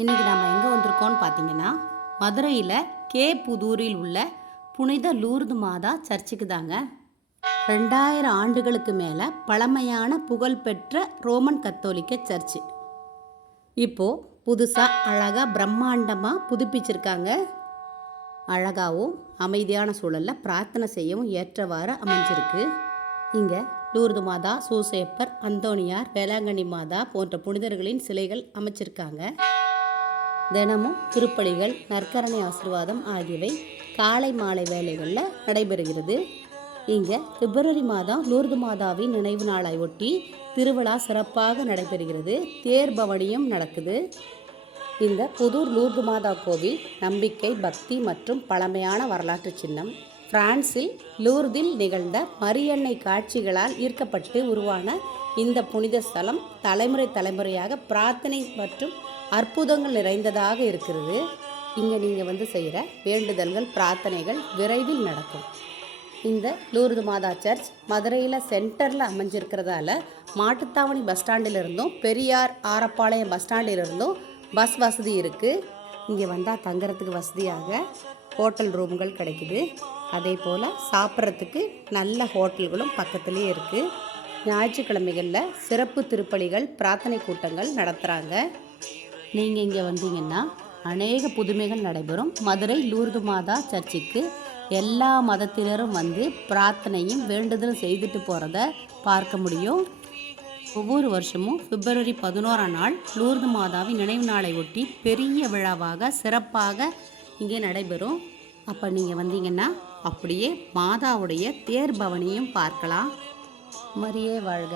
இன்றைக்கி நாம் எங்கே வந்திருக்கோம்னு பார்த்தீங்கன்னா, மதுரையில் புதூரில் உள்ள புனித லூர்து மாதா சர்ச்சுக்கு தாங்க. 2000 ஆண்டுகளுக்கு மேலே பழமையான புகழ்பெற்ற ரோமன் கத்தோலிக்க சர்ச்சு. இப்போது புதுசாக அழகாக பிரம்மாண்டமாக புதுப்பிச்சிருக்காங்க. அழகாகவும் அமைதியான சூழலில் பிரார்த்தனை செய்யவும் ஏற்றவாறு அமைஞ்சிருக்கு. இங்கே லூர்து மாதா, சூசேப்பர், அந்தோனியார், வேளாங்கண்ணி மாதா போன்ற புனிதர்களின் சிலைகள் அமைச்சிருக்காங்க. தினமும் திருப்பலிகள், நற்கரணை ஆசீர்வாதம் ஆகியவை காலை மாலை வேளைகளில் நடைபெறுகிறது. இங்கே பிப்ரவரி மாதம் லூர்து மாதாவின் நினைவு நாளை ஒட்டி திருவிழா சிறப்பாக நடைபெறுகிறது. தேர் பவனியும் நடக்குது. இந்த புதூர் லூர்து மாதா கோவில் நம்பிக்கை, பக்தி மற்றும் பழமையான வரலாற்று சின்னம். பிரான்சில் லூர்தில் நிகழ்ந்த மரியன்னை காட்சிகளால் ஈர்க்கப்பட்டு உருவான இந்த புனித ஸ்தலம் தலைமுறையாக பிரார்த்தனை மற்றும் அற்புதங்கள் நிறைந்ததாக இருக்கிறது. இங்கே நீங்கள் செய்கிற வேண்டுதல்கள், பிரார்த்தனைகள் விரைவில் நடக்கும். இந்த லூர்து மாதா சர்ச் மதுரையில் சென்டரில் அமைஞ்சிருக்கிறதால மாட்டுத்தாவணி பஸ் ஸ்டாண்டிலிருந்தும் பெரியார் ஆரப்பாளையம் பஸ் ஸ்டாண்டிலிருந்தும் பஸ் வசதி இருக்குது. இங்கே வந்தால் தங்குறதுக்கு வசதியாக ஹோட்டல் ரூம்கள் கிடைக்குது. அதே போல் சாப்பிட்றதுக்கு நல்ல ஹோட்டல்களும் பக்கத்துலேயே இருக்குது. ஞாயிற்றுக்கிழமைகளில் சிறப்பு திருப்பலிகள், பிரார்த்தனை கூட்டங்கள் நடத்துகிறாங்க. நீங்கள் இங்கே வந்தீங்கன்னா அநேக புதுமைகள் நடைபெறும். மதுரை லூர்து மாதா சர்ச்சுக்கு எல்லா மதத்தினரும் வந்து பிரார்த்தனையும் வேண்டுதலும் செய்துட்டு போகிறத பார்க்க முடியும். ஒவ்வொரு வருஷமும் பிப்ரவரி 11ஆம் நாள் லூர்து மாதாவின் நினைவு நாளை ஒட்டி பெரிய விழாவாக சிறப்பாக இங்கே நடைபெறும். அப்போ நீங்கள் வந்தீங்கன்னா அப்படியே மாதாவுடைய தேர் பவனியும் பார்க்கலாம். மரியே வாழ்க.